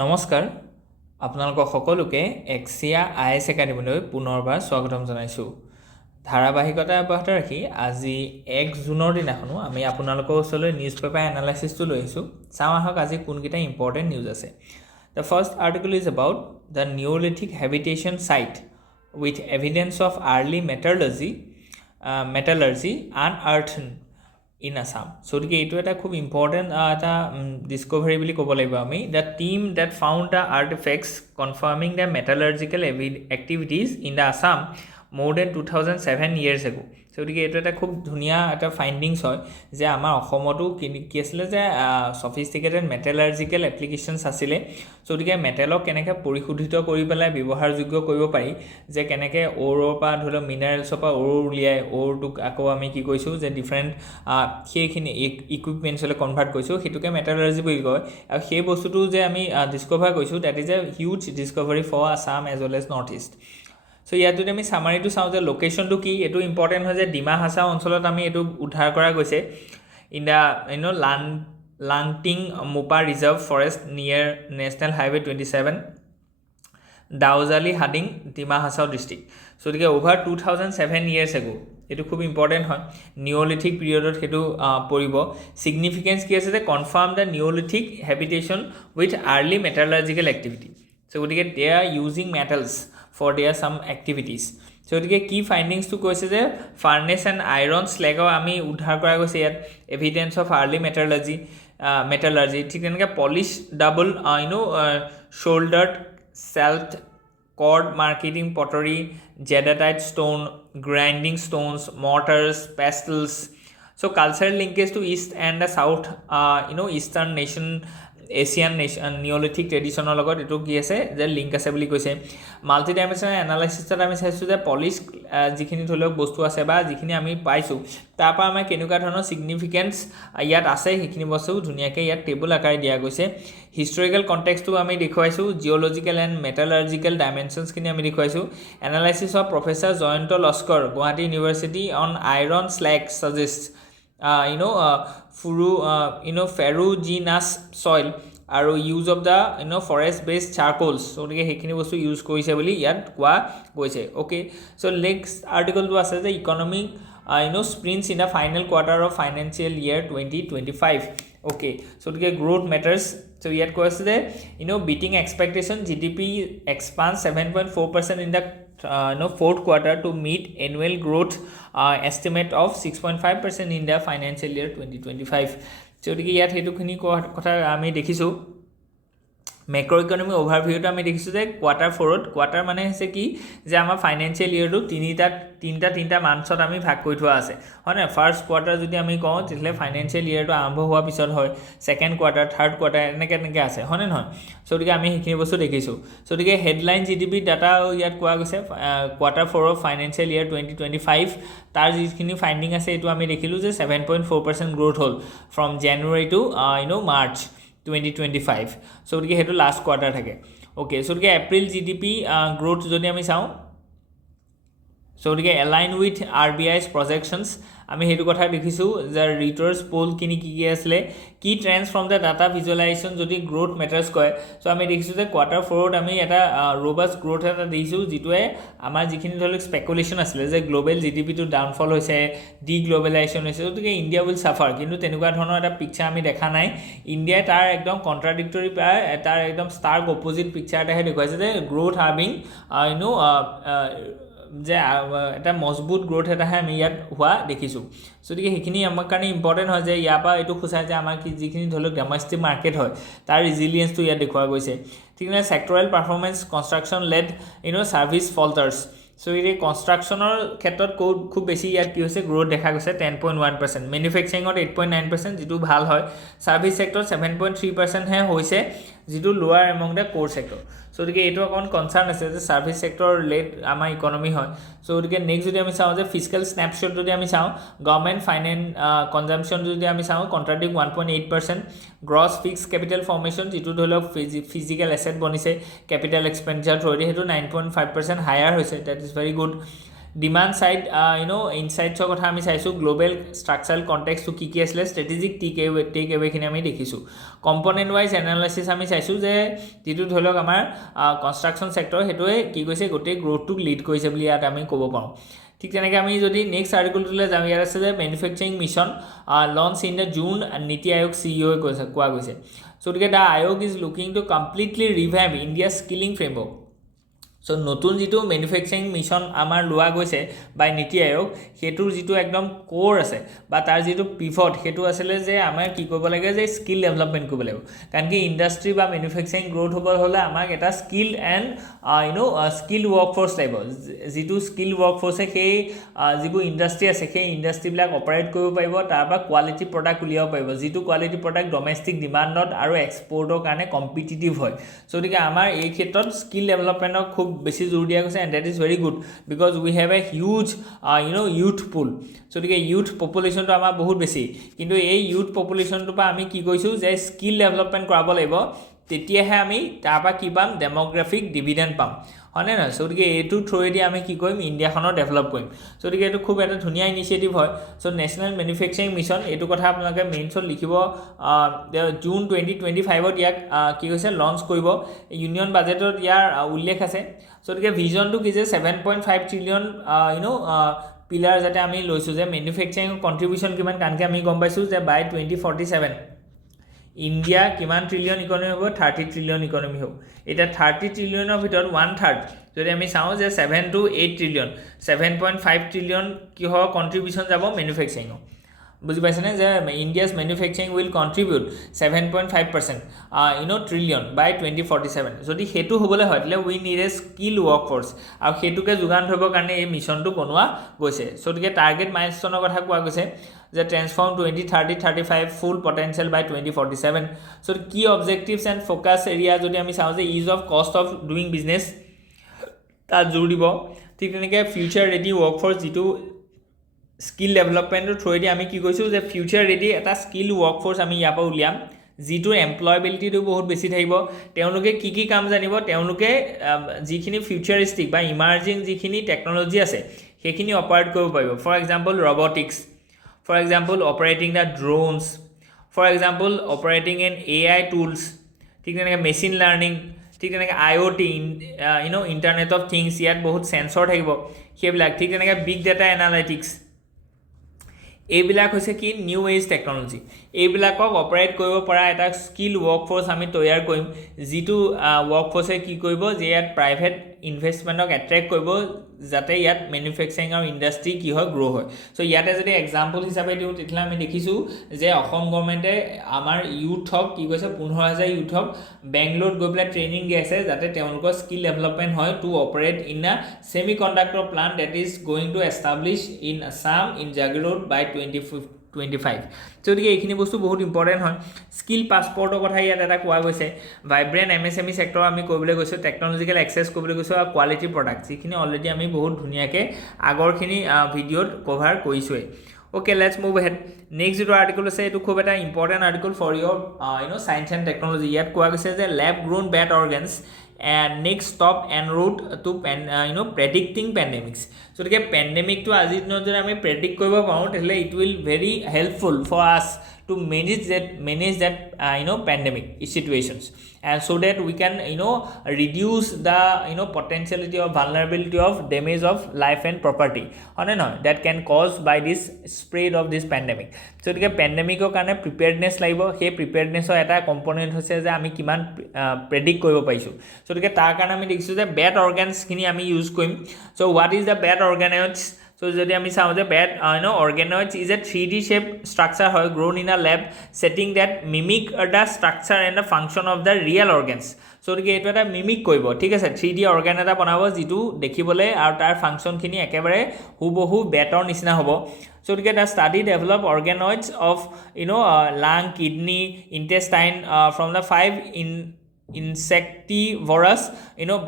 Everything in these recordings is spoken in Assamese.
নমস্কাৰ আপোনালোকক সকলোকে AXIA IAS একাডেমীলৈ পুনৰবাৰ স্বাগতম জনাইছোঁ। ধাৰাবাহিকতা অব্যাহত ৰাখি আজি 1 জুনৰ দিনাখনো আমি আপোনালোকৰ ওচৰলৈ নিউজ পেপাৰ এনালাইচিছটো লৈ আহিছোঁ। চাওঁ আহক আজি কোনকেইটা ইম্পৰ্টেণ্ট নিউজ আছে। The first article is about the Neolithic habitation site with evidence of early metallurgy unearthed in Assam. So it is a খুব important discovery বুলি ক'ব লাগিব আমি. The team that found the artifacts confirming the metallurgical activities in the Assam more than 2007 years ago. So it is a খুব ধুনিয়া এটা ফাইন্ডিংস হয় যে আমাৰ অসমতো কি আছিল যে সফিষ্টিকেটেড মেটালাৰ্জিক্যাল এপ্লিকেশনস আছিল। সো গতিকে মেটেলক কেনেকৈ পৰিশোধিত কৰি পেলাই ব্যৱহাৰযোগ্য কৰিব পাৰি, যে কেনেকৈ ওৰৰ পৰা ধৰি লওক মিনাৰেলছৰ পৰা ওৰ উলিয়াই ওৰটোক আকৌ আমি কি কৈছোঁ যে ডিফাৰেণ্ট সেইখিনি ইকুইপমেণ্টছলৈ কনভাৰ্ট কৰিছোঁ, সেইটোকে মেটালাৰ্জি বুলি কয়। আৰু সেই বস্তুটো যে আমি ডিস্কভাৰ কৰিছোঁ, that is a huge discovery for Assam as well as north east. So ইয়াত যদি আমি সামাৰিটো চাওঁ যে লোকেশ্যনটো কি, এইটো ইম্পৰ্টেণ্ট হয় যে ডিমা হাছাও অঞ্চলত আমি এইটো উদ্ধাৰ কৰা গৈছে in the Langting Mupa reserve forest near national highway 27 Daojali Hading Dima Hasao district. So গতিকে অভাৰ 2007 years ago, এইটো খুব ইম্পৰ্টেণ্ট হয়। নিঅ'লিথিক পিৰিয়ডত সেইটো পৰিব। ছিগনিফিকেঞ্চ কি আছে যে confirm the neolithic habitation with early metallurgical activity. So গতিকে they are using metals for their some activities. So গতিকে কি ফাইন্ডিংছটো কৈছে যে ফাৰ্নেছ এণ্ড আইৰণ স্লেগৰ আমি উদ্ধাৰ কৰা গৈছে ইয়াত এভিডেন্স অফ আৰ্লি মেটালাৰ্জি ঠিক তেনেকৈ polish double shouldered celt cord marketing pottery jadeite stone grinding stones mortars pestles. So' cultural linkage to east and the south eastern nation Asian neolithic ট্ৰেডিশ্যনৰ লগত এইটো কি আছে যে লিংক আছে বুলি কৈছে। মাল্টি ডাইমেনশ্যনেল এনালাইচিছত আমি চাইছোঁ যে পলিছ যিখিনি ধৰি লওক বস্তু আছে বা যিখিনি আমি পাইছোঁ তাৰ পৰা আমাৰ কেনেকুৱা ধৰণৰ ছিগনিফিকেঞ্চ ইয়াত আছে সেইখিনি বস্তু ধুনীয়াকৈ ইয়াত টেবুল আকাৰে দিয়া গৈছে। হিষ্টৰিকেল কণ্টেক্সটো আমি দেখুৱাইছোঁ, জিঅ'লজিকেল এণ্ড মেটালাৰ্জিকেল ডাইমেনশ্যনছখিনি আমি দেখুৱাইছোঁ। Analysis of professor Jayanta Laskar Guwahati university on iron slag suggest ferruginous soil আৰু use of the forest based charcoals. গতিকে সেইখিনি বস্তু ইউজ কৰিছে বুলি ইয়াত কোৱা গৈছে। অ'কে, চ' নেক্সট আৰ্টিকলটো আছে যে economic sprints in the final quarter of financial year 2025। Okay, so' গতিকে গ্ৰ'থ মেটাৰ্ছ। চ' ইয়াত কৈ আছে যে beating expectation GDP expand 7.4% in the fourth quarter to meet annual growth estimate of 6.5% in the financial year 2025. So গতিকে ইয়াত সেইটোখিনি কথা আমি দেখিছোঁ। মেক্ৰ' ইকনমি অভাৰভিউটো আমি দেখিছোঁ যে কোৱাৰ্টাৰ 4ত কোৱাৰ্টাৰ মানে হৈছে কি যে আমাৰ ফাইনেন্সিয়েল ইয়েৰটো তিনিটা মান্থছত আমি ভাগ কৰি থোৱা আছে, হয় নাই? ফাৰ্ষ্ট কোৱাৰ্টাৰ যদি আমি কওঁ তেতিয়াহ'লে ফাইনেন্সিয়েল ইয়েৰটো আৰম্ভ হোৱাৰ পিছত হয়, ছেকেণ্ড কোৱাৰ্টাৰ থাৰ্ড কোৱাৰ্টাৰ এনেকৈ আছে, হয়নে নহয়? চ' গতিকে আমি সেইখিনি বস্তু দেখিছোঁ। চ' গতিকে হেডলাইন GDP ডাটা ইয়াত কোৱা গৈছে কোৱাৰ্টাৰ 4 অফ ফাইনেন্সিয়েল ইয়েৰ 2025। তাৰ যিখিনি ফাইণ্ডিং আছে এইটো আমি দেখিলোঁ যে 7.4% গ্ৰ'থ হ'ল ফ্ৰম জানুৱাৰী টু মাৰ্চ 2025। চ' গতিকে সেইটো লাষ্ট কোৱাৰ্টাৰ থাকে। অ'কে, চ' গতিকে এপ্ৰিল GDP গ্ৰ'থ যদি আমি চাওঁ, চ' গতিকে এলাইন উইথ RBI's প্ৰজেকশ্যনছ আমি সেইটো কথা দেখিছোঁ যে ৰিটাৰ্ছ পলখিনি কি আছিলে, কি trends from the data visualisation যদি গ্ৰ'থ মেটাৰ্ছ কয়। চ' আমি দেখিছোঁ যে কোৱাৰ্টাৰ 4ত আমি এটা ৰ'বাষ্ট গ্ৰ'থ এটা দেখিছোঁ, যিটোৱে আমাৰ যিখিনি ধৰি লওক স্পেকুলেশ্যন আছিলে যে গ্ল'বেল GDPটো ডাউনফল হৈছে, গ্ল'বেলাইজেশ্যন হৈছে, গতিকে ইণ্ডিয়া উইল ছাফাৰ, কিন্তু তেনেকুৱা ধৰণৰ এটা পিকচাৰ আমি দেখা নাই। ইণ্ডিয়াই তাৰ একদম কণ্ট্ৰাডিক্টৰী প্ৰায় তাৰ একদম ষ্টাৰ্ক অপজিট পিকচাৰ এটাহে দেখুৱাইছে যে গ্ৰ'থ হাভিং যে এটা মজবুত গ্ৰ'থ এটাহে আমি ইয়াত হোৱা দেখিছোঁ। গতিকে সেইখিনি আমাৰ কাৰণে ইম্পৰ্টেণ্ট হয় যে ইয়াৰ পৰা এইটো সূচায় যে আমাৰ যিখিনি ধৰি লওক ডমেষ্টিক মাৰ্কেট হয় তাৰ ৰিজিলিয়েঞ্চটো ইয়াত দেখুওৱা গৈছে। ঠিক আছে, sectoral performance construction led service falters. So' এই কনষ্ট্ৰাকশ্যনৰ ক্ষেত্ৰত খুব বেছি ইয়াত কি হৈছে গ্ৰ'থ দেখা গৈছে 10.1%, মেনুফেকচাৰিঙত 8.9%, যিটো ভাল হয়। ছাৰ্ভিচ ছেক্টৰত 7.3%হে হৈছে, যিটো লোৱাৰ এমং দ্য ক'ৰ ছেক্টৰ। চ' গতিকে এইটো অকণমান কনচাৰ্ণ আছে যে ছাৰ্ভিচ ছেক্টৰ লেড আমাৰ ইকনমি হয়। চ' গতিকে নেক্সট যদি আমি চাওঁ যে ফিজিকেল স্নেপশ্বট যদি আমি চাওঁ, গভৰ্ণমেণ্ট ফাইনেন্স কনজাম্পশ্যন যদি আমি চাওঁ contradict 1.8%, gross fix capital formation যিটো ধৰি লওক ফিজিকেল এছেট বনিছে কেপিটেল এক্সপেণ্ডিচাৰ থ্ৰুদি সেইটো 9.5% হায়াৰ হৈছে, that is very good. Demand side ইনসাইটছৰ কথা আমি চাইছোঁ গ্লোবেল ষ্ট্ৰাকচাৰেল কণ্টেক্সটো কি আছিলে ষ্ট্ৰেটেজিক টেক এৱেখিনি আমি দেখিছোঁ কম্পনেণ্ট ৱাইজ এনালাইচিছ আমি চাইছোঁ যে যিটো ধৰি লওক আমাৰ কনষ্ট্ৰাকশ্যন ছেক্টৰ সেইটোৱে কি কৈছে গোটেই গ্ৰ'থটোক লিড কৰিছে বুলি ইয়াত আমি ক'ব পাৰোঁ ঠিক তেনেকৈ আমি যদি নেক্সট আৰ্টিকলটোলৈ যাওঁ ইয়াত আছে যে manufacturing mission launch in the June NITI Aayog CEO কোৱা গৈছে চ' গতিকে the Aayog is looking to completely revive India skilling framework so' নতুন যিটো মেনুফেকচাৰিং মিছন আমাৰ লোৱা গৈছে বাই নীতি আয়োগ সেইটোৰ যিটো একদম কোৰ আছে বা তাৰ যিটো পিভট সেইটো আছিলে যে আমাৰ কি কৰিব লাগে যে স্কিল ডেভেলপমেণ্ট কৰিব লাগিব কাৰণ কি ইণ্ডাষ্ট্ৰি বা মেনুফেকচাৰিং গ্ৰ'থ হ'ব হ'লে আমাক এটা স্কিল এণ্ড স্কিল ৱৰ্কফ'ৰ্চ লাগিব যিটো স্কিল ৱৰ্কফ'ৰ্চে সেই যিবোৰ ইণ্ডাষ্ট্ৰি আছে সেই ইণ্ডাষ্ট্ৰিবিলাক অপাৰেট কৰিব পাৰিব তাৰপৰা কোৱালিটি প্ৰডাক্ট উলিয়াব পাৰিব যিটো কোৱালিটি প্ৰডাক্ট ডমেষ্টিক ডিমাণ্ডত আৰু এক্সপৰ্টৰ কাৰণে কম্পিটিটিভ হয় চ' গতিকে আমাৰ এই ক্ষেত্ৰত স্কিল ডেভেলপমেণ্টক খুব বেছি জোৰ দিয়া গৈছে and that is very good because we have a huge youth pool so' গতিকে ইউথ পপুলেশ্যনটো আমাৰ বহুত বেছি কিন্তু এই ইউথ পপুলেশ্যনটোৰ পৰা আমি কি কৈছোঁ যে স্কিল ডেভেলপমেণ্ট কৰাব লাগিব তেতিয়াহে আমি তাৰপৰা কি পাম ডেম'গ্ৰাফিক ডিভিডেণ্ড পাম হয়নে নহয় চ' গতিকে এইটো থ্ৰুৱেদি আমি কি কৰিম ইণ্ডিয়াখনৰ ডেভেলপ কৰিম চ' গতিকে এইটো খুব এটা ধুনীয়া ইনিচিয়েটিভ হয় চ' নেশ্যনেল মেনুফেকচাৰিং মিছন এইটো কথা আপোনালোকে মেইনছত লিখিব জুন 2025 ইয়াক কি কৈছে লঞ্চ কৰিব ইউনিয়ন বাজেটত ইয়াৰ উল্লেখ আছে চ' গতিকে ভিজনটো কি যে 7.5 ট্ৰিলিয়ন পিলাৰ যাতে আমি লৈছোঁ যে মেনুফেকচাৰিং কণ্ট্ৰিবিউশ্যন কিমান কাৰণকৈ আমি গম পাইছোঁ যে বাই 2047 ইণ্ডিয়া কিমান ট্ৰিলিয়ন ইকনমি হ'ব 30 ট্ৰিলিয়ন ইকনমি হ'ব এতিয়া 30 ট্ৰিলিয়নৰ ভিতৰত 1/3 যদি আমি চাওঁ যে 7 to 8 ট্ৰিলিয়ন 7.5 ট্ৰিলিয়ন কিহৰ কণ্ট্ৰিবিউশ্যন যাব মেনুফেকচাৰিঙৰ বুজি পাইছেনে যে India's manufacturing will contribute 7.5% trillion by 2047 যদি সেইটো হ'বলৈ হয় তেতিয়াহ'লে উই নিড এ স্কিল ৱৰ্কফ'ৰ্চ আৰু সেইটোকে যোগান ধৰিবৰ কাৰণে এই মিছনটো বনোৱা গৈছে চ' গতিকে টাৰ্গেট মাইলষ্টনৰ কথা কোৱা গৈছে যে ট্ৰেন্সফৰ্ম 2030-35 ফুল পটেঞ্চিয়েল বাই 2047 চ' কি অবজেক্টিভছ এণ্ড ফ'কাছ এৰিয়া যদি আমি চাওঁ যে is of cost of doing business তাত জোৰ দিব ঠিক তেনেকৈ ফিউচাৰ ৰেডি ৱৰ্কফ'ৰ্চ যিটো স্কিল ডেভেলপমেণ্টৰ থ্ৰুৱেদি আমি কি কৈছোঁ যে ফিউচাৰ ৰেডি এটা স্কিল ৱৰ্কফ'ৰ্চ আমি ইয়াৰ পৰা উলিয়াম যিটোৰ এমপ্লয়েবিলিটিটো বহুত বেছি থাকিব তেওঁলোকে কি কাম জানিব তেওঁলোকে যিখিনি ফিউচাৰিষ্টিক বা ইমাৰ্জিং যিখিনি টেকন'লজি আছে সেইখিনি অপাৰেট কৰিব পাৰিব for example robotics for example operating the drones for example operating an AI tools ঠিক তেনেকৈ মেচিন লাৰ্ণিং ঠিক তেনেকৈ IoT ইণ্টাৰনেট অফ থিংছ ইয়াত বহুত চেঞ্চৰ থাকিব সেইবিলাক ঠিক তেনেকৈ বিগ ডাটা এনালাইটিক্স এইবিলাক হৈছে কি নিউ এজ টেকন'লজি এইবিলাকক অপাৰেট কৰিব পৰা এটা স্কিল ৱৰ্কফ'ৰ্চ আমি তৈয়াৰ কৰিম যিটো ৱৰ্কফ'ৰ্চে কি কৰিব যে ইয়াত প্ৰাইভেট ইনভেষ্টমেণ্টক এট্ৰেক্ট কৰিব যাতে ইয়াত মেনুফেকচাৰিং আৰু ইণ্ডাষ্ট্ৰি কি হয় গ্ৰ' হয় চ' ইয়াতে যদি এক্সাম্পল হিচাপে দিওঁ তেতিয়াহ'লে আমি দেখিছোঁ যে অসম গভৰ্ণমেণ্টে আমাৰ ইউথক কি কৈছে 15,000 ইউথক বেংগলোৰত গৈ পেলাই ট্ৰেইনিং দি আছে যাতে তেওঁলোকৰ স্কিল ডেভেলপমেণ্ট হয় to operate in a semiconductor plant that is going to establish in Assam in Jagiroad by 2025 গতিকে এইখিনি বস্তু বহুত ইম্পৰ্টেণ্ট হয় স্কিল পাছপৰ্টৰ কথা ইয়াত এটা কোৱা গৈছে ভাইব্ৰেণ্ট MSME ছেক্টৰ আমি কৰিবলৈ গৈছোঁ টেকন'লজিকেল এক্সেছ কৰিবলৈ গৈছোঁ আৰু কোৱালিটি প্ৰডাক্ট যিখিনি অলৰেডি আমি বহুত ধুনীয়াকৈ আগৰখিনি ভিডিঅ'ত কভাৰ কৰিছোঁৱেই okay let's move head next যিটো আৰ্টিকল আছে এইটো খুব এটা important article for your science and technology ইয়াত কোৱা গৈছে যে lab grown bat organs next stop en route to predicting pandemics so গতিকে পেণ্ডেমিকটো আজিৰ দিনত যদি আমি প্ৰেডিক্ট কৰিব পাৰোঁ তেতিয়াহ'লে it will very helpful for us to manage that pandemic situations and so that we can reduce the potentiality of vulnerability of damage of life and property that can cause by this spread of this pandemic so the pandemic karone preparedness laibo he preparedness eta component hoise je ami kiman predict koribo paisu so the tar karone ami dekhisu je bad organs kini ami use korim so what is the bad organoids so যদি আমি চাওঁ যে bad organoids is a 3D shape structure হয় grown in a lab setting that mimic the structure and the function of the real organs so এইটো এটা মিমিক কৰিব ঠিক আছে 3D organ এটা বনাব যিটো দেখিবলৈ আৰু তাৰ ফাংচনখিনি একেবাৰে হুবহু বেটৰ নিচিনা হ'ব so the study develop organoids of lung kidney intestine from the 5 insectivorous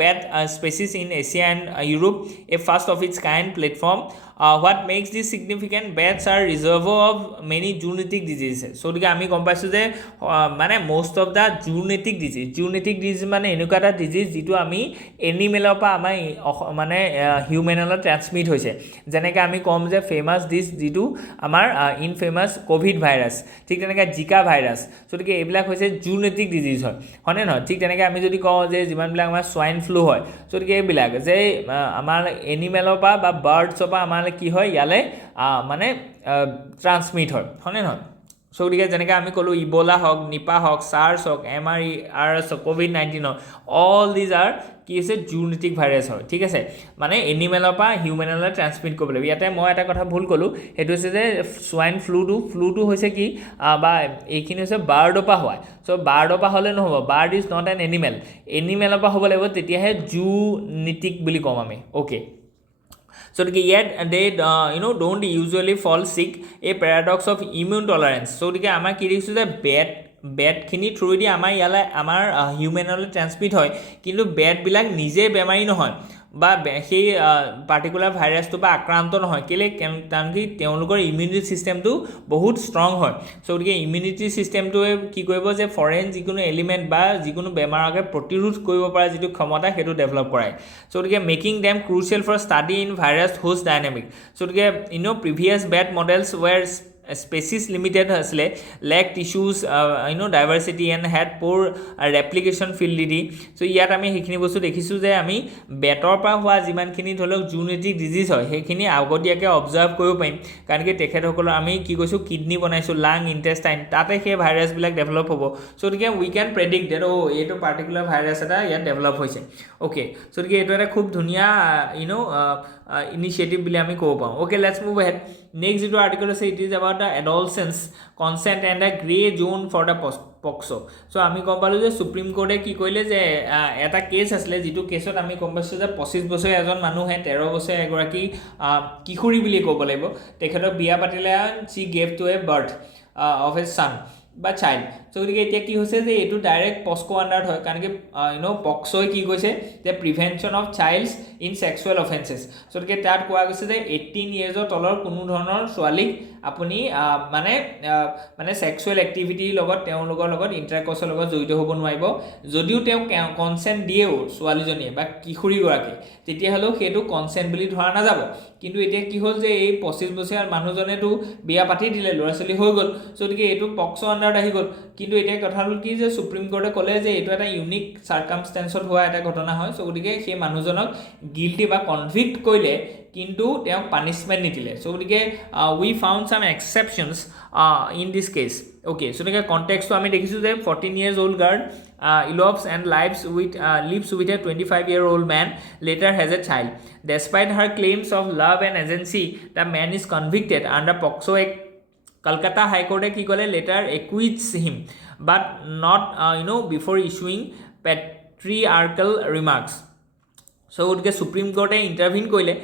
bat species in Asia and Europe a first of its kind platform what makes this significant? Bats are reservoir of many zoonotic diseases. So গতিকে আমি গম পাইছোঁ যে মানে most of the zoonotic disease মানে এনেকুৱা এটা ডিজিজ যিটো আমি এনিমেলৰ পৰা আমাৰ মানে হিউমেনলৈ ট্ৰান্সমিট হৈছে যেনেকৈ আমি ক'ম যে ফেমাছ ডিছ যিটো আমাৰ ইনফেমাছ ক'ভিড ভাইৰাছ ঠিক তেনেকৈ জিকা ভাইৰাছ গতিকে এইবিলাক হৈছে জুনেটিক ডিজিজ হয়নে নহয় ঠিক তেনেকৈ আমি যদি কওঁ যে যিমানবিলাক আমাৰ সোৱাইন ফ্লু হয় গতিকে এইবিলাক যে আমাৰ এনিমেলৰ পৰা বা বাৰ্ডছৰ পৰা আমাৰ কি হয় ইয়ালৈ মানে ট্ৰান্সমিট হয়নে নহয় সো গতিকে যেনেকৈ আমি ক'লোঁ ইবোলা হওক নিপা হওক চাৰ্ছ হওক MRSA হওক COVID-19 হওক অল দিজ আৰ কি হৈছে জুনেটিক ভাইৰাছ হয় ঠিক আছে মানে এনিমেলৰ পৰা হিউমেনলৈ ট্ৰান্সমিট কৰিব লাগিব ইয়াতে মই এটা কথা ভুল ক'লোঁ সেইটো হৈছে যে সোৱাইন ফ্লুটো হৈছে কি বা এইখিনি হৈছে বাৰ্ডৰ পৰা হোৱা চ' বাৰ্ডৰ পৰা হ'লে নহ'ব বাৰ্ড ইজ নট এন এনিমেলৰ পৰা হ'ব লাগিব তেতিয়াহে জুনেটিক বুলি ক'ম আমি okay So yet they don't usually fall sick, a paradox of immune tolerance. So আমাৰ কি দেখিছোঁ যে বেটখিনি থ্ৰুদি আমাৰ ইয়ালৈ আমাৰ হিউমেনলৈ ট্ৰান্সমিট হয় কিন্তু বেটবিলাক নিজে বেমাৰী নহয় বা সেই পাৰ্টিকুলাৰ ভাইৰাছটো বা আক্ৰান্ত নহয় কেলৈ কাৰণ কি তেওঁলোকৰ ইমিউনিটি ছিষ্টেমটো বহুত ষ্ট্ৰং হয় চ' গতিকে ইমিউনিটি ছিষ্টেমটোৱে কি কৰিব যে ফৰেইন যিকোনো এলিমেণ্ট বা যিকোনো বেমাৰকে প্ৰতিৰোধ কৰিব পৰা যিটো ক্ষমতা সেইটো ডেভেলপ কৰায় চ' গতিকে making them crucial for study in virus host dynamic so' গতিকে previous bat models were species limited আসলে lack tissues diversity and had poor replication fidelity so ইয়াত আমি সেইখিনি বস্তু দেখিছোঁ যে আমি বেটৰ পৰা হোৱা যিমানখিনি ধৰক জুনেটিক ডিজিজ হয় সেইখিনি আগতীয়াকৈ অবজাৰ্ভ কৰিব পাৰিম কাৰণ কি তেখেতসকলৰ আমি কি কৈছোঁ কিডনি বনাইছোঁ লাং ইণ্টেষ্টাইন তাতে সেই ভাইৰাছবিলাক ডেভেলপ হ'ব চ' গতিকে উই কেন প্ৰেডিক্ট ডেট এইটো পাৰ্টিকুলাৰ ভাইৰাছ এটা ইয়াত ডেভেলপ হৈছে অ'কে চ' গতিকে এইটো এটা খুব ধুনীয়া ইনিচিয়েটিভ বুলি আমি ক'ব পাৰোঁ okay let's move ahead next যিটো আৰ্টিকল আছে it is about the adolescence consent and a gray zone for the POCSO so আমি গম পালোঁ যে সুপ্ৰিম কোৰ্টে কি কৰিলে যে এটা কেছ আছিলে যিটো কেছত আমি গম পাইছোঁ যে 25 বছৰীয়া এজন মানুহে 13 বছৰীয়া এগৰাকী কিশোৰী বুলি ক'ব লাগিব তেখেতক বিয়া পাতিলে she gave to a birth of a son বা চাইল্ড চ' গতিকে এতিয়া কি হৈছে যে এইটো ডাইৰেক্ট পস্কো আণ্ডাৰত হয় কাৰণ কি পক্সই কি কৈছে যে prevention of childs in sexual offences so' গতিকে তাত কোৱা গৈছে যে 18 ইয়েৰ্ছৰ তলৰ কোনো ধৰণৰ ছোৱালীক আপুনি মানে ছেক্সুৱেল এক্টিভিটিৰ লগত তেওঁলোকৰ লগত ইণ্টাৰকৰ্ছৰ লগত জড়িত হ'ব নোৱাৰিব যদিও তেওঁ কনচেণ্ট দিয়েও ছোৱালীজনীয়ে বা কিশোৰীগৰাকী তেতিয়াহ'লেও সেইটো কনচেণ্ট বুলি ধৰা নাযাব কিন্তু এতিয়া কি হ'ল যে এই 25 বছৰীয়া মানুহজনেতো বিয়া পাতি দিলে ল'ৰা ছোৱালী হৈ গ'ল চ' গতিকে এইটো পক্সো আণ্ডাৰত আহি গ'ল কিন্তু এতিয়া কথা হ'ল কি যে সুপ্ৰিম কোৰ্টে ক'লে যে এইটো এটা ইউনিক চাৰ্কামষ্টেঞ্চত হোৱা এটা ঘটনা হয় চ' গতিকে সেই মানুহজনক গিল্টি বা কনভিক্ট কৰিলে কিন্তু তেওঁক পানিছমেণ্ট নিদিলে চ' গতিকে উই ফাউণ্ড চাম exceptions in this cash okay so' গতিকে কণ্টেক্সটো আমি দেখিছোঁ যে 14 years old girl elopes and lives with a 25-year-old man later has a child despite her claims of love and agency the man is convicted under POCSO Act Kolkata High Court ki kole later acquits him but not before issuing patriarchal remarks so gotike supreme court intervene koile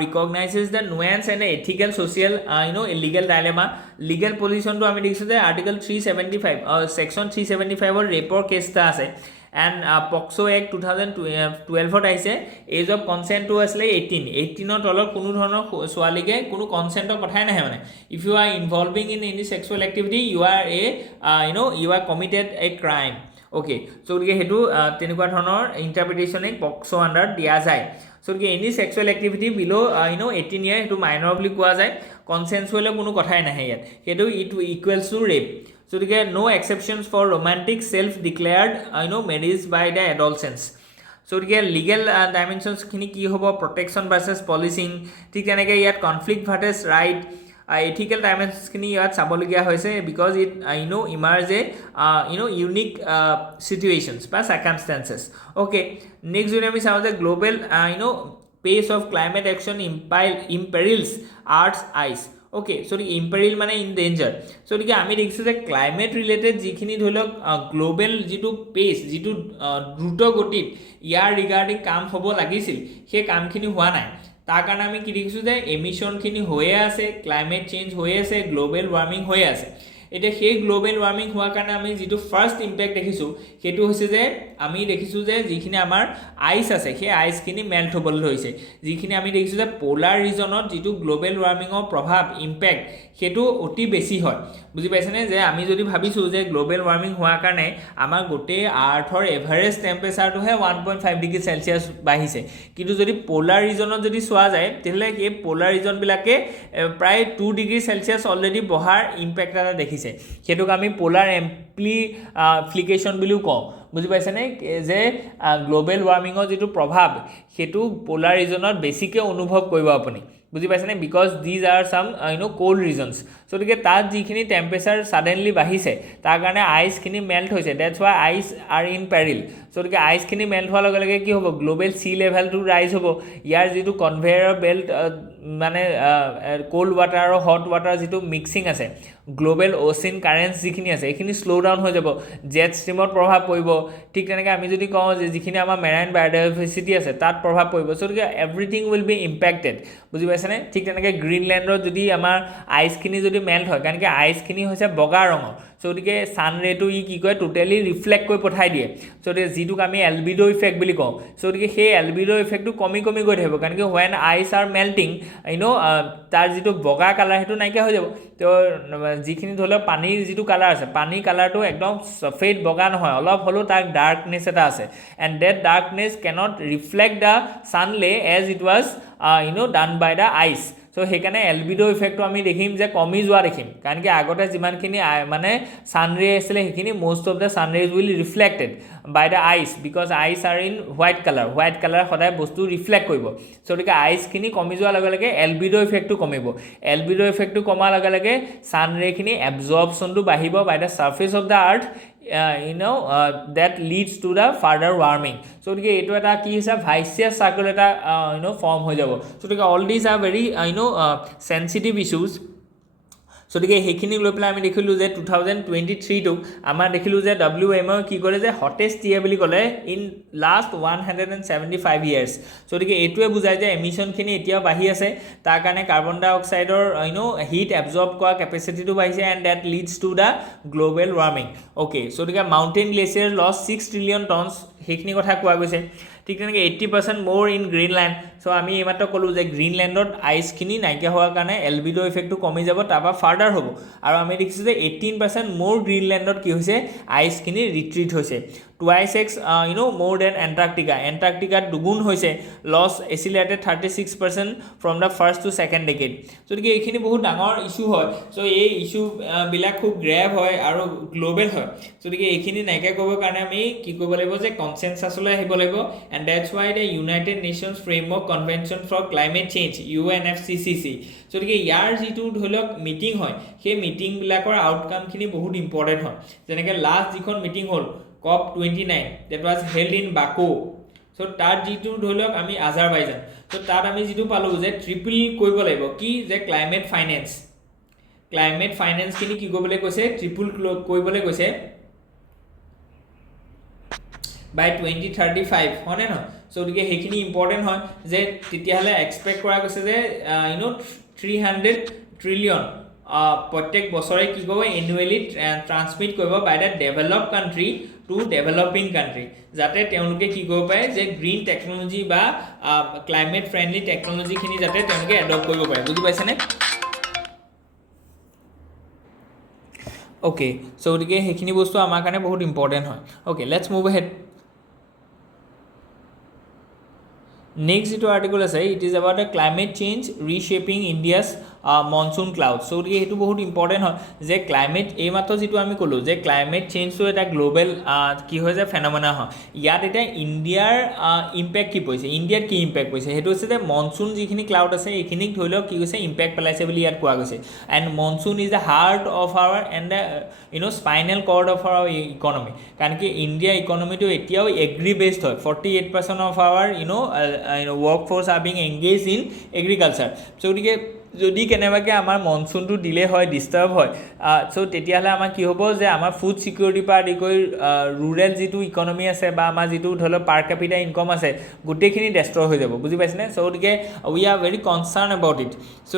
recognizes the nuance and ethical social illegal dilemma legal position to ami dekhisu je article 375 section 375 or rape case ta ase and POCSO Act 2012 আহিছে এজ অফ কনসেন্ট টু আসলে 18 তলৰ কোনো ধৰণৰ ছোৱালীকে কোনো কনসেন্টৰ কথাই নাহে মানে if you are involving in any sexual activity you are you are committed a crime okay so' গতিকে সেইটো তেনেকুৱা ধৰণৰ ইণ্টাৰপ্ৰিটেশ্যনে POCSO আণ্ডাৰত দিয়া যায় চ' গতিকে এনি সেক্সুৱেল এক্টিভিটি বিল' 18 ইয়াৰ সেইটো মাইনৰ বুলি কোৱা যায় কনসেন্সুৱেলৰ কোনো কথাই নাহে ইয়াত সেইটো equals to rep so there are no exceptions for romantic self-declared marriage by the adolescents so there legal dimensions khini ki hobo protection versus policing thik enake yat conflict versus right ethical dimensions khini yat saboligia hoise because it emerge unique situations by circumstances okay next jone ami saw the global pace of climate action imperils earth's ice okay so the imperil mane in danger so the ami dekhisu je climate related jikhini dholok global jitu pace jitu druto gotit yar regarding kam hobo lagisil he kam khini hua nai tar karone ami ki dekhisu je emission khini hoye ase climate change hoye ase global warming hoye ase এতিয়া সেই গ্লোবেল ৱাৰ্মিং হোৱাৰ কাৰণে আমি যিটো ফাৰ্ষ্ট ইম্পেক্ট দেখিছোঁ সেইটো হৈছে যে আমি দেখিছোঁ যে যিখিনি আমাৰ আইচ আছে সেই আইচখিনি মেল্ট হ'বলৈ ধৰিছে যিখিনি আমি দেখিছোঁ যে পোলাৰ ৰিজনত যিটো গ্লোবেল ৱাৰ্মিঙৰ প্ৰভাৱ ইম্পেক্ট সেইটো অতি বেছি হয় বুজি পাইছেনে যে আমি যদি ভাবিছোঁ যে গ্লোবেল ৱাৰ্মিং হোৱাৰ কাৰণে আমাৰ গোটেই আৰ্থৰ এভাৰেজ টেম্পাৰেচাৰটোহে 1.5 ডিগ্ৰী চেলচিয়াছ বাঢ়িছে কিন্তু যদি পোলাৰ ৰিজনত যদি চোৱা যায় তেতিয়াহ'লে এই পোলাৰ ৰিজনবিলাকে প্ৰায় 2 ডিগ্ৰী চেলচিয়াছ অলৰেডি বঢ়াৰ ইম্পেক্ট এটা দেখিছে সেইটোক আমি পোলাৰ এম্প্লিফিকেশ্যন বুলিও কওঁ বুজি পাইছেনে যে গ্লোবেল ৱাৰ্মিঙৰ যিটো প্ৰভাৱ সেইটো পোলাৰ ৰিজনত বেছিকৈ অনুভৱ কৰিব আপুনি বুজি পাইছেনে because these are some cold reasons গতিকে তাত যিখিনি টেম্পাৰেচাৰ ছাডেনলি বাঢ়িছে তাৰ কাৰণে আইচখিনি মেল্ট হৈছে that's why ice are in peril গতিকে আইচখিনি মেল্ট হোৱাৰ লগে লগে কি হ'ব গ্লোবেল চি লেভেলটো ৰাইজ হ'ব ইয়াৰ যিটো কনভেয়াৰ বেল্ট মানে কোল্ড ৱাটাৰ আৰু হট ৱাটাৰ যিটো মিক্সিং আছে গ্লোবেল অ'চিন কাৰেণ্টছ যিখিনি আছে এইখিনি শ্ল' ডাউন হৈ যাব জেট ষ্ট্ৰীমত প্ৰভাৱ পৰিব ঠিক তেনেকৈ আমি যদি কওঁ যে যিখিনি আমাৰ মেৰাইন বায়'ডাইভাৰ্চিটি আছে তাত প্ৰভাৱ পৰিব গতিকে এভৰিথিং উইল বি ইম্পেক্টেড বুজি পাইছেনে ঠিক তেনেকৈ গ্ৰীণলেণ্ডত যদি আমাৰ আইচখিনি যদি মেল্ট হয় কাৰণ কি আইচখিনি হৈছে বগা ৰঙৰ গতিকে ছান ৰেটো ই কি কয় টোটেলি ৰিফ্লেক্ট কৰি পঠাই দিয়ে গতিকে যিটোক আমি এলবিডো ইফেক্ট বুলি কওঁ গতিকে সেই এলবিডো ইফেক্টটো কমি কমি গৈ থাকিব কাৰণ কি ৱেন আইচ আৰ মেল্টিং তাৰ যিটো বগা কালাৰ সেইটো নাইকিয়া হৈ যাব তো যিখিনি ধৰি লওক পানীৰ যিটো কালাৰ আছে পানীৰ কালাৰটো একদম সফেদ বগা নহয় অলপ হ'লেও তাৰ ডাৰ্কনেছ এটা আছে and that darkness cannot reflect the sunlight as it was done by the ice সেইকাৰণে এলবিডো ইফেক্টটো আমি দেখিম যে কমি যোৱা দেখিম কাৰণ কি আগতে যিমানখিনি মানে ছানৰে আছিলে সেইখিনি most of the sunrays will reflected by the ice because ice are in white colour সদায় বস্তু ৰিফ্লেক্ট কৰিব গতিকে আইচখিনি কমি যোৱাৰ লগে লগে এলবিডো ইফেক্টটো কমিব এলবিডো ইফেক্টটো কমাৰ লগে লগে ছানৰেখিনি এবজৰ্পশ্যনটো বাঢ়িব by the surface of the earth that leads to the further warming গতিকে এইটো এটা কি হৈছে ভাইচিয়াছ চাৰ্কেল এটা ফৰ্ম হৈ যাব গতিকে all these are very sensitive issues গতিকে সেইখিনি লৈ পেলাই আমি দেখিলোঁ যে 2023টোক আমাৰ দেখিলোঁ যে WMO কি কৰে যে হটেষ্ট ইয়েৰ বুলি ক'লে ইন লাষ্ট 175 years গতিকে এইটোৱে বুজায় যে এমিশ্যনখিনি এতিয়াও বাঢ়ি আছে তাৰ কাৰণে কাৰ্বন ডাই অক্সাইডৰ হিট এবজৰ্ব কৰা কেপাচিটিটো বাঢ়িছে and that leads to the global warming okay গতিকে mountain glacier loss 6 trillion tonnes সেইখিনি কথা কোৱা গৈছে ঠিক তেনেকৈ 80% মোৰ ইন গ্ৰীণলেণ্ড আমি এইমাত্ৰ ক'লোঁ যে গ্ৰীণলেণ্ডত আইচখিনি নাইকিয়া হোৱাৰ কাৰণে এলবিডো ইফেক্টটো কমি যাব তাৰপৰা ফাৰ্ডাৰ হ'ব আৰু আমি দেখিছোঁ যে 18% মোৰ গ্ৰীণলেণ্ডত কি হৈছে আইচখিনি ৰিট্ৰিট হৈছে টুৱাইছ এক্স মোৰ দেন এণ্টাৰ্কটিকাত দুগুণ হৈছে loss accelerated 36% from the first to second decade গতিকে এইখিনি বহুত ডাঙৰ ইছ্যু হয় এই ইছ্যুবিলাক খুব গ্ৰেভ হয় আৰু গ্ল'বেল হয় গতিকে এইখিনি নাইকিয়া কৰিবৰ কাৰণে আমি কি কৰিব লাগিব যে কনচেনচাছলৈ আহিব লাগিব and that's why the United Nations framework convention for climate change UNFCCC গতিকে ইয়াৰ যিটো ধৰি লওক মিটিং হয় সেই মিটিংবিলাকৰ আউটকামখিনি বহুত ইম্পৰ্টেণ্ট হয় যেনেকৈ লাষ্ট যিখন মিটিং হ'ল COP29 that was held in Baku তাত যিটো ধৰি লওক আমি আজাৰবাইজান তাত আমি যিটো পালোঁ যে ট্ৰিপল কৰিব লাগিব কি যে ক্লাইমেট ফাইনেন্সখিনি কি কৰিবলৈ কৈছে ট্ৰিপল কৰিবলৈ কৈছে বাই 2035 হয়নে নহয় গতিকে সেইখিনি ইম্পৰ্টেণ্ট হয় যে তেতিয়াহ'লে এক্সপেক্ট কৰা গৈছে যে 300 ট্ৰিলিয়ন প্ৰত্যেক বছৰে কি কৰিব এনুৱেলি ট্ৰান্সমিট কৰিব by the develop country to developing country যাতে তেওঁলোকে কি কৰিব পাৰে যে গ্ৰীণ টেকন'লজি বা ক্লাইমেট ফ্ৰেণ্ডলি টেকন'লজিখিনি যাতে তেওঁলোকে এডপ্ট কৰিব পাৰে বুজি পাইছেনে অ'কে গতিকে সেইখিনি বস্তু আমাৰ কাৰণে বহুত ইম্পৰ্টেণ্ট হয় okay let's move head next যিটো আৰ্টিকল আছে it is about the climate change reshaping India's monsoon cloud গতিকে সেইটো বহুত ইম্পৰ্টেণ্ট হয় যে ক্লাইমেট এইমাত্ৰ যিটো আমি ক'লোঁ যে ক্লাইমেট চেঞ্জটো এটা গ্ল'বেল কি হয় যে ফেন'মেনা হয় ইয়াত এতিয়া ইণ্ডিয়াৰ ইম্পেক্ট কি পৰিছে ইণ্ডিয়াত কি ইম্পেক্ট পৰিছে সেইটো হৈছে যে মনচুন যিখিনি ক্লাউড আছে এইখিনিক ধৰি লওক কি কৈছে ইম্পেক্ট পেলাইছে বুলি ইয়াত কোৱা গৈছে and monsoon is the heart of our and the spinal cord of our economy কাৰণ কি ইণ্ডিয়া ইকনমিটো এতিয়াও এগ্ৰি বেছড হয় 48% of our work force are being engage in agriculture গতিকে যদি কেনেবাকৈ আমাৰ মনচুনটো ডিলে হয় ডিষ্টাৰ্ব হয় চ' তেতিয়াহ'লে আমাৰ কি হ'ব যে আমাৰ ফুড ছিকিউৰিটিৰ পৰা আদি কৰি ৰুৰেল যিটো ইকনমি আছে বা আমাৰ যিটো ধৰি লওক পাৰ কেপিটা ইনকম আছে গোটেইখিনি ডেষ্ট্ৰয় হৈ যাব বুজি পাইছেনে চ' গতিকে we are very concern about it so'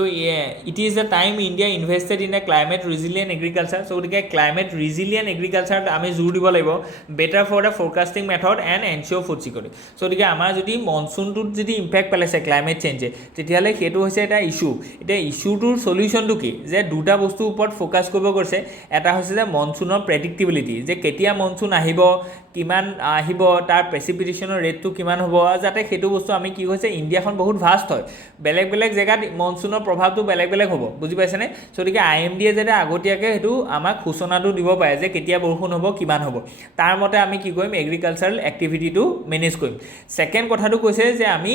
it is the time India invested in a climate resilient agriculture so' গতিকে ক্লাইমেট ৰিজিলিয়েণ্ট এগ্ৰিকালচাৰত আমি জোৰ দিব লাগিব better for the forecasting method and ensure food security so' গতিকে আমাৰ যদি মনচুনটোত যদি ইম্পেক্ট পেলাইছে ক্লাইমেট চেঞ্জে তেতিয়াহ'লে সেইটো হৈছে এটা ইছ্যু এতিয়া ইছ্যুটোৰ সলিউশ্যনটো কি যে দুটা বস্তুৰ ওপৰত ফ'কাছ কৰিব গৈছে এটা হৈছে যে মনচুনৰ প্ৰেডিক্টিবিলিটি যে কেতিয়া মনচুন আহিব কিমান আহিব তাৰ প্ৰেচিপিটেশ্যনৰ ৰেটটো কিমান হ'ব যাতে সেইটো বস্তু আমি কি হৈছে ইণ্ডিয়াখন বহুত ভাষ্ট হয় বেলেগ বেলেগ জেগাত মনচুনৰ প্ৰভাৱটো বেলেগ বেলেগ হ'ব বুজি পাইছেনে গতিকে IMDয়ে যাতে আগতীয়াকৈ সেইটো আমাক সূচনাটো দিব পাৰে যে কেতিয়া বৰষুণ হ'ব কিমান হ'ব তাৰ মতে আমি কি কৰিম এগ্ৰিকালচাৰেল এক্টিভিটিটো মেনেজ কৰিম ছেকেণ্ড কথাটো কৈছে যে আমি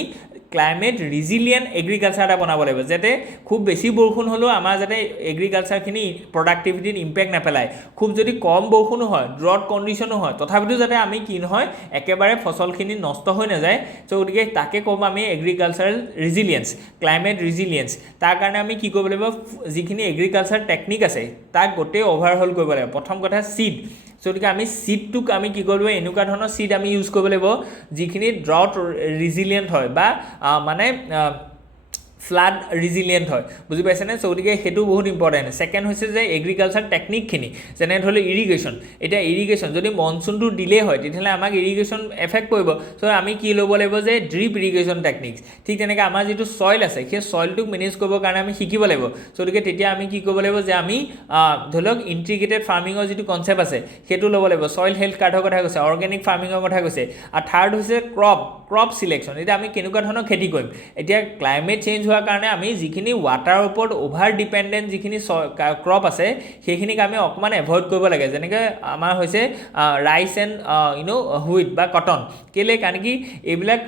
ক্লাইমেট ৰিজিলিয়েণ্ট এগ্ৰিকালচাৰ এটা বনাব লাগিব যাতে খুব বেছি বৰষুণ হ'লেও আমাৰ যাতে এগ্ৰিকালচাৰখিনি প্ৰডাক্টিভিটিত ইম্পেক্ট নেপেলায় খুব যদি কম বৰষুণো হয় ড্ৰট কণ্ডিশ্যনো হয় তথাপিতো যাতে আমি কি নহয় একেবাৰে ফচলখিনি নষ্ট হৈ নাযায় চ' গতিকে তাকে ক'ম আমি এগ্ৰিকালচাৰেল ৰিজিলিয়েঞ্চ ক্লাইমেট ৰিজিলিয়েঞ্চ তাৰ কাৰণে আমি কি কৰিব লাগিব যিখিনি এগ্ৰিকালচাৰ টেকনিক আছে তাক গোটেই অভাৰহল কৰিব লাগিব প্ৰথম কথা চিড গতিকে আমি চিডটোক আমি কি কৰিব লাগিব এনেকুৱা ধৰণৰ চিড আমি ইউজ কৰিব লাগিব যিখিনি ড্ৰাউট ৰিজিলিয়েণ্ট হয় বা মানে ফ্লাড ৰিজিলিয়েণ্ট হয় বুজি পাইছেনে চ' গতিকে সেইটো বহুত ইম্পৰ্টেণ্ট ছেকেণ্ড হৈছে যে এগ্ৰিকালচাৰ টেকনিকখিনি যেনে ধৰি লওক ইৰিগেশ্যন এতিয়া ইৰিগেশ্যন যদি মনচুনটো ডিলে হয় তেতিয়াহ'লে আমাক ইৰিগেশ্যন এফেক্ট কৰিব চ' আমি কি ল'ব লাগিব যে ড্ৰিপ ইৰিগেশ্যন টেকনিক্স ঠিক তেনেকৈ আমাৰ যিটো চইল আছে সেই চইলটোক মেনেজ কৰিবৰ কাৰণে আমি শিকিব লাগিব চ' গতিকে তেতিয়া আমি কি কৰিব লাগিব যে আমি ধৰি লওক ইণ্টিগ্ৰেটেড ফাৰ্মিঙৰ যিটো কনচেপ্ট আছে সেইটো ল'ব লাগিব চইল হেল্থ কাৰ্ডৰ কথা কৈছে অৰ্গেনিক ফাৰ্মিঙৰ কথা কৈছে আৰু থাৰ্ড হৈছে ক্ৰপ চিলেকশ্যন এতিয়া আমি কেনেকুৱা ধৰণৰ খেতি কৰিম এতিয়া ক্লাইমেট চেঞ্জ হোৱাৰ কাৰণে আমি যিখিনি ৱাটাৰৰ ওপৰত অভাৰ ডিপেণ্ডেণ্ট যিখিনি ক্ৰপ আছে সেইখিনিক আমি অকণমান এভইড কৰিব লাগে যেনেকৈ আমাৰ হৈছে ৰাইচ এণ্ড হুইট বা কটন কেলৈ কাৰণ কি এইবিলাক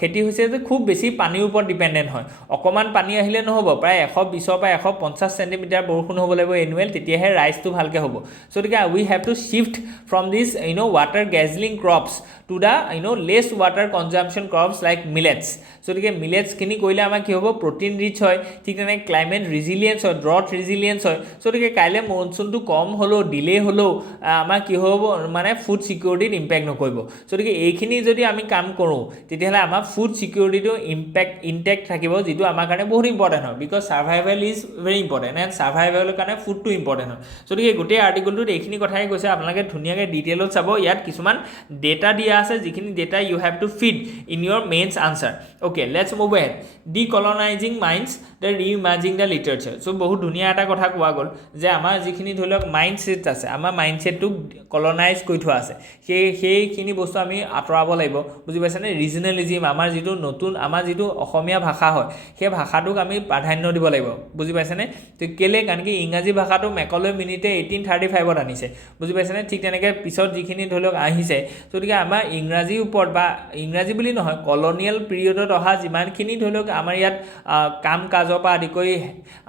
খেতি হৈছে যে খুব বেছি পানীৰ ওপৰত ডিপেণ্ডেণ্ট হয় অকণমান পানী আহিলে নহ'ব প্ৰায় 120 পৰা 150 চেণ্টিমিটাৰ বৰষুণ হ'ব লাগিব এনুৱেল তেতিয়াহে ৰাইচটো ভালকৈ হ'ব চ' গতিকে we have to shift from this water guzzling crops to the less water consumption crops like millets so' গতিকে মিলেটছখিনি কৰিলে আমাৰ কি হ'ব প্ৰটিন ৰিচ হয় ঠিক তেনেকৈ ক্লাইমেট ৰিজিলিয়েঞ্চ হয় ড্ৰট ৰিজিলিয়েঞ্চ হয় চ' গতিকে কাইলৈ মনচুনটো কম হ'লেও ডিলে হ'লেও আমাৰ কি হ'ব মানে ফুড ছিকিউৰিটিত ইম্পেক্ট নকৰিব চ' গতিকে এইখিনি যদি আমি কাম কৰোঁ তেতিয়াহ'লে আমাৰ ফুড ছিকিউৰিটিটো ইনটেক্ট থাকিব যিটো আমাৰ কাৰণে বহুত ইম্পৰ্টেণ্ট হয় because survival is very important and ছাৰ্ভাইভেলৰ কাৰণে ফুডটো ইম্পৰ্টেণ্ট হয় চ' গতিকে গোটেই আৰ্টিকলটোত এইখিনি কথাই কৈছে আপোনালোকে ধুনীয়াকৈ ডিটেইলত চাব ইয়াত কিছুমান ডেটা দিয়া আছে যিখিনি data you have to feed in your mains answer okay let's move ahead decolonising minds the reimagining the literature so' বহুত ধুনীয়া এটা কথা কোৱা গ'ল যে আমাৰ যিখিনি ধৰি লওক মাইণ্ডছেট আছে আমাৰ মাইণ্ডছেটটোক কলনাইজ কৰি থোৱা আছে সেইখিনি বস্তু আমি আঁতৰাব লাগিব বুজি পাইছেনে ৰিজনেলিজিম আমাৰ যিটো নতুন আমাৰ যিটো অসমীয়া ভাষা হয় সেই ভাষাটোক আমি প্ৰাধান্য দিব লাগিব বুজি পাইছেনে তো কেলৈ কাৰণ কি ইংৰাজী ভাষাটো মেকলৈ মিনিটে 1835ত আনিছে বুজি পাইছেনে ঠিক তেনেকৈ পিছত যিখিনি ধৰি লওক আহিছে গতিকে আমাৰ ইংৰাজীৰ ওপৰত বা ইংৰাজী বুলি নহয় কলনিয়েল পিৰিয়ডত অহা যিমানখিনি ধৰি লওক আমাৰ ইয়াত কাম কাজৰ পৰা আদি কৰি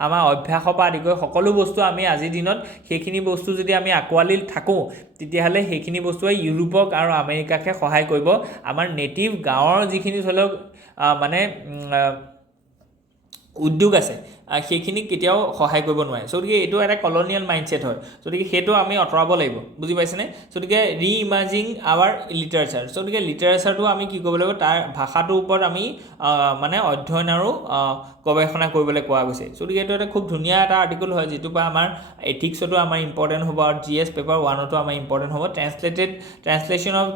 আমাৰ অভ্যাসৰ পৰা আদি কৰি সকলো বস্তু আমি আজিৰ দিনত সেইখিনি বস্তু যদি আমি আঁকোৱালি থাকোঁ তেতিয়াহ'লে সেইখিনি বস্তুৱে ইউৰোপক আৰু আমেৰিকাকে সহায় কৰিব আমাৰ নেটিভ গাঁৱৰ যিখিনি ধৰি লওক মানে উদ্যোগ আছে সেইখিনি কেতিয়াও সহায় কৰিব নোৱাৰে গতিকে এইটো এটা কলনিয়েল মাইণ্ডছেট হয় গতিকে সেইটো আমি আঁতৰাব লাগিব বুজি পাইছেনে গতিকে ৰিইমাজিং আৱাৰ লিটাৰেচাৰ গতিকে লিটাৰেচাৰটো আমি কি কৰিব লাগিব তাৰ ভাষাটোৰ ওপৰত আমি মানে অধ্যয়ন আৰু গৱেষণা কৰিবলৈ কোৱা গৈছে গতিকে এইটো এটা খুব ধুনীয়া এটা আৰ্টিকল হয় যিটোৰ পৰা আমাৰ এথিক্সতো আমাৰ ইম্পৰ্টেণ্ট হ'ব আৰু GS পেপাৰ 1তো আমাৰ ইম্পৰ্টেণ্ট হ'ব ট্ৰান্সলেশ্যন অফ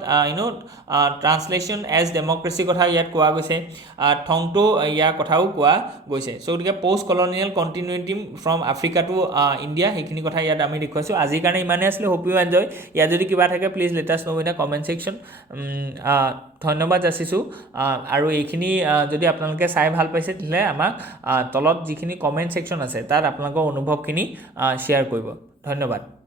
ট্ৰান্সলেশ্যন এজ ডেমক্ৰেচিৰ কথা ইয়াত কোৱা গৈছে থংটো ইয়াৰ কথাও কোৱা গৈছে গতিকে post colonial continuity from Africa to India সেইখিনি কথা ইয়াত আমি দেখুৱাইছোঁ আজিৰ কাৰণে ইমানেই আছিলে হোপ ইউ এনজয় ইয়াত যদি কিবা থাকে please let us know' in the comment section ধন্যবাদ যাচিছোঁ আৰু এইখিনি যদি আপোনালোকে চাই ভাল পাইছে তেতিয়াহ'লে আমাক তলত যিখিনি কমেণ্ট ছেকশ্যন আছে তাত আপোনালোকৰ অনুভৱখিনি শ্বেয়াৰ কৰিব ধন্যবাদ